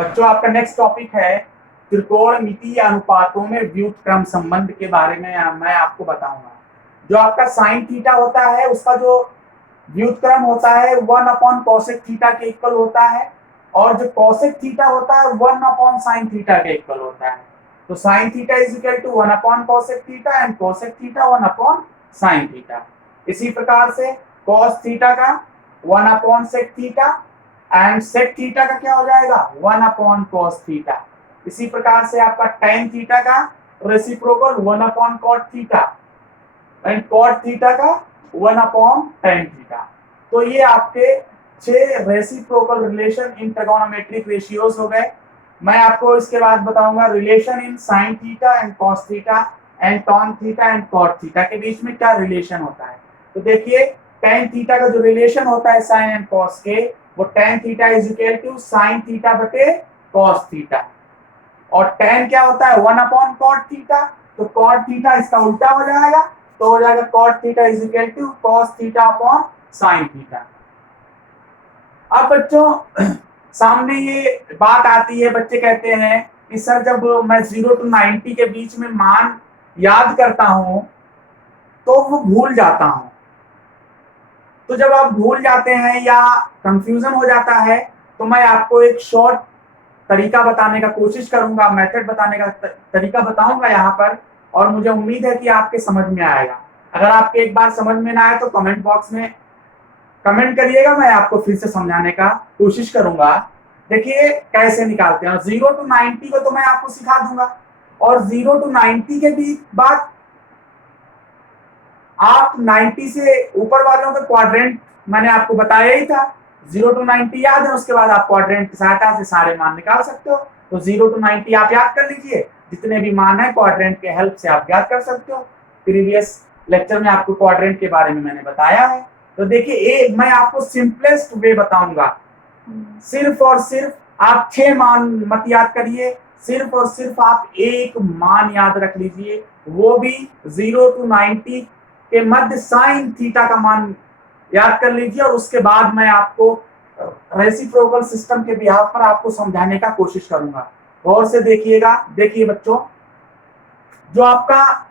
बच्चों आपका next topic है त्रिकोणमितीय अनुपातों में व्युत्क्रम संबंध के बारे में मैं आपको बताऊंगा। जो आपका साइन थीटा होता है उसका जो व्युत्क्रम होता है 1/cosec थीटा के इक्वल होता है और जो cosec थीटा होता है 1/sin थीटा के इक्वल होता है। तो sin theta is equal to 1/cosec theta and cosec theta 1/sin theta. इसी प्रकार से cos थीटा का 1/sec theta and sec theta का क्या हो जाएगा 1/cos थीटा। इसी प्रकार से आपका tan थीटा का reciprocal 1/cot theta and cot theta का 1/tan थीटा। तो ये आपके 6 reciprocal relation in trigonometric ratios हो गए। मैं आपको इसके बाद बताऊंगा relation in sin theta and cos theta and tan theta and cot theta के बीच में क्या रिलेशन होता है। तो देखिए tan थीटा का जो रिलेशन होता है sin एंड cos के, वो tan theta is equal to sin theta बटे cos थीटा और tan क्या होता है 1/cot थीटा। तो cot थीटा इसका उल्टा हो जाएगा, तो हो जाएगा cot theta is equal to cos theta upon sin theta. अब बच्चों सामने ये बात आती है, बच्चे कहते हैं कि सर जब मैं 0 to 90 के बीच में मान याद करता हूं तो वो भूल जाता हूं। तो जब आप भूल जाते हैं या कंफ्यूजन हो जाता है तो मैं आपको एक शॉर्ट तरीका बताने का कोशिश करूंगा, मेथड बताने का तरीका बताऊंगा यहाँ पर, और मुझे उम्मीद है कि आपके समझ में आएगा। अगर आपके एक बार समझ में ना आए तो कमेंट बॉक्स में कमेंट करिएगा, मैं आपको फिर से समझाने का कोशिश करूंगा। देखिए कैसे निकालते हैं। 0 to 90 को तो मैं आपको सिखा दूंगा और 0 to 90 के बीच बाद आप 90 से ऊपर वालों के क्वाड्रेंट मैंने आपको बताया ही था। 0 to 90 याद है, उसके बाद आप क्वाड्रेंट की सहायता से सारे मान निकाल सकते हो। तो 0 to 90 आप याद कर लीजिए, जितने भी मान है क्वाड्रेंट के हेल्प से आप याद कर सकते हो। प्रीवियस लेक्चर में आपको क्वाड्रेंट के बारे में मैंने बताया है। तो देखिए मैं आपको सिंपलेस्ट वे बताऊंगा। सिर्फ और सिर्फ आप 6 मान मत याद करिए, सिर्फ और सिर्फ आप एक मान याद रख लीजिए, वो भी 0 to 90 के मध्य साइन थीटा का मान याद कर लीजिए और उसके बाद मैं आपको रेसिप्रोकल सिस्टम के बिहाफ पर आपको समझाने का कोशिश करूंगा। गौर से देखिएगा। देखिए बच्चों, जो आपका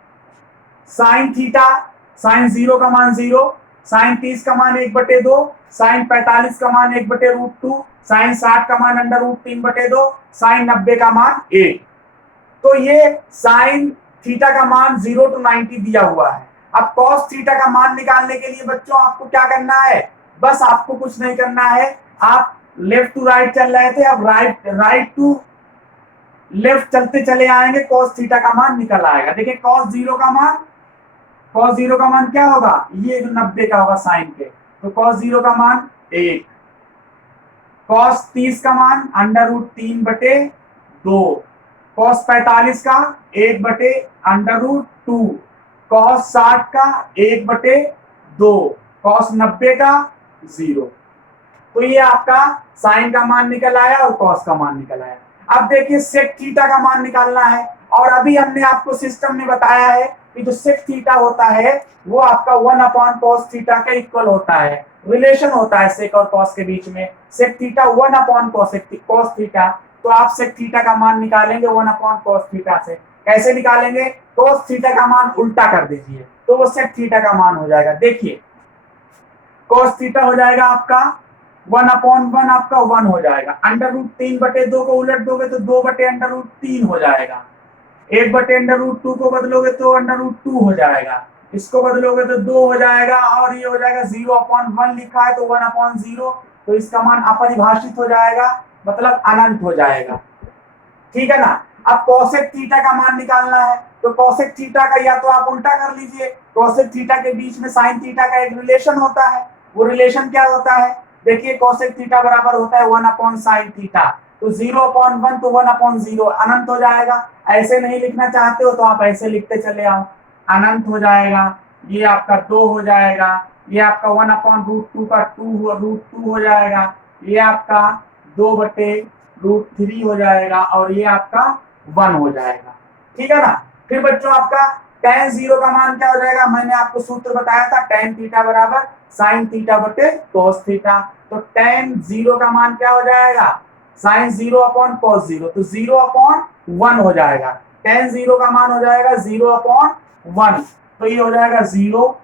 साइन थीटा, साइन 0 का मान 0, साइन 30 का मान 1/2, साइन 45 का मान 1/√2, साइन 60 का मान √3/2, साइन 90 का मान 1। तो ये साइन थीटा का मान 0 to 90 दिया हुआ है। अब cos थीटा का मान निकालने के लिए बच्चों आपको क्या करना है, बस आपको कुछ नहीं करना है। आप लेफ्ट टू राइट चल रहे थे, अब राइट टू लेफ्ट चलते चले आएंगे, cos थीटा का मान निकल आएगा। देखिए cos 0 का मान क्या होगा, ये जो 90 का होगा साइन के, तो cos 0 का मान 1, cos 30 का मान √3/2, cos 45 का 1/√2, cos 60 का 1/2, cos 90 का 0। तो ये आपका साइन का मान निकल आया और cos का मान निकल आया। अब देखिए sec थीटा का मान निकालना है, और अभी हमने आपको सिस्टम में बताया है कि जो sec थीटा होता है वो आपका 1/cos थीटा के इक्वल होता है। रिलेशन होता है sec और cos के बीच में। sec थीटा 1/cos थीटा, तो आप sec थीटा का मान निकालेंगे 1/cos थीटा से। कैसे निकालेंगे, cos थीटा का मान उल्टा कर दीजिए तो वो sec थीटा का मान हो जाएगा। देखिए cos थीटा हो जाएगा आपका 1/1, आपका 1 हो जाएगा। √3/2 को उलट दोगे तो 2/√3 हो जाएगा। 1/√2 को बदलोगे तो √2 हो जाएगा। इसको बदलोगे तो 2 हो जाएगा और ये हो जाएगा 0/1 लिखा है तो 1/0, तो इसका मान अपरिभाषित हो जाएगा, मतलब अनंत हो जाएगा। ठीक है ना। अब cosec थीटा का मान निकालना है, तो cosec थीटा का या तो आप उल्टा कर लीजिए, cosec थीटा के बीच में sin थीटा का एक रिलेशन होता है। वो रिलेशन क्या होता है, देखिए cosec थीटा बराबर होता है 1/sin थीटा, तो 0/1 तो 1/0 अनंत हो जाएगा। ऐसे नहीं लिखना चाहते हो तो आप ऐसे लिखते चले आओ, अनंत हो जाएगा। ये आपका 2 हो जाएगा, ये आपका 1/√2 का 2 हो जाएगा, ये आपका 2/√3 हो जाएगा और ये आपका 1 हो जाएगा। ठीक है ना। फिर बच्चों आपका tan 0 का मान क्या हो जाएगा, मैंने आपको सूत्र बताया था, tan थीटा बराबर sin थीटा बटे cos थीटा। तो tan 0 का मान क्या हो जाएगा, साइन 0 अपॉन कॉस 0, तो 0 अपॉन 1 हो जाएगा। tan 0 का मान हो जाएगा 0 अपॉन 1, तो ये हो जाएगा 0,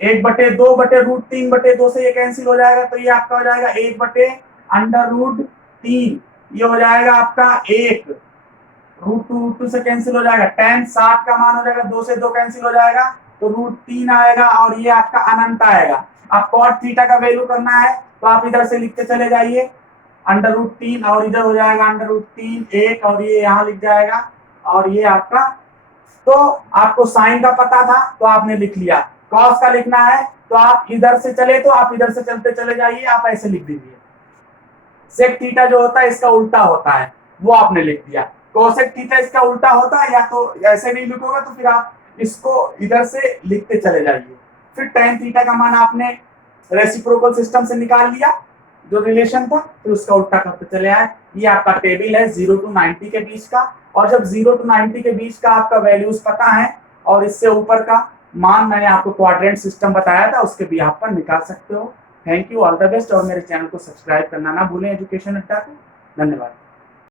1/2 बटे √3/2 से ये कैंसिल हो जाएगा, तो ये आपका हो जाएगा 1/√3, ये हो जाएगा आपका 1, √2 से कैंसिल हो जाएगा। tan 60 का मान हो जाएगा 2 से 2 कैंसिल हो जाएगा, तो √3 आएगा और ये आपका अनंत आएगा। अब cot थीटा का वैल्यू करना है तो आप इधर से लिखते चले जाइए, √3 और इधर हो जाएगा √3 1 और ये यहाँ लिख जाएगा, और ये आपका, तो आपको साइन का पता था तो आपने लिख लिया। कॉस का लिखना है तो आप इधर से चले तो आप इधर से चलते चले जाइए, आप ऐसे लिख दीजिए। सेक थीटा जो होता है इसका उल्टा होता है, वो आपने लिख दिया। कोसेक थीटा इसका उल्टा होता है, या तो ऐसे नहीं लिखोगे तो फिर आप इसको इधर से लिखते चले जाइए। फिर tan थीटा का मान आपने रेसिप्रोकल सिस्टम से निकाल लिया, जो रिलेशन था, फिर उसका उल्टा करते चले आए। ये आपका टेबल है 0 to 90 के बीच का, और जब 0 to 90 के बीच का आपका वैल्यूज पता है और इससे ऊपर का मान मैंने आपको क्वाड्रेंट सिस्टम बताया था, उसके भी आप पर निकाल सकते हो। Thank you, all the best, और मेरे चैनल को सब्सक्राइब करना ना भूलें एजुकेशन अड्डा को। धन्यवाद।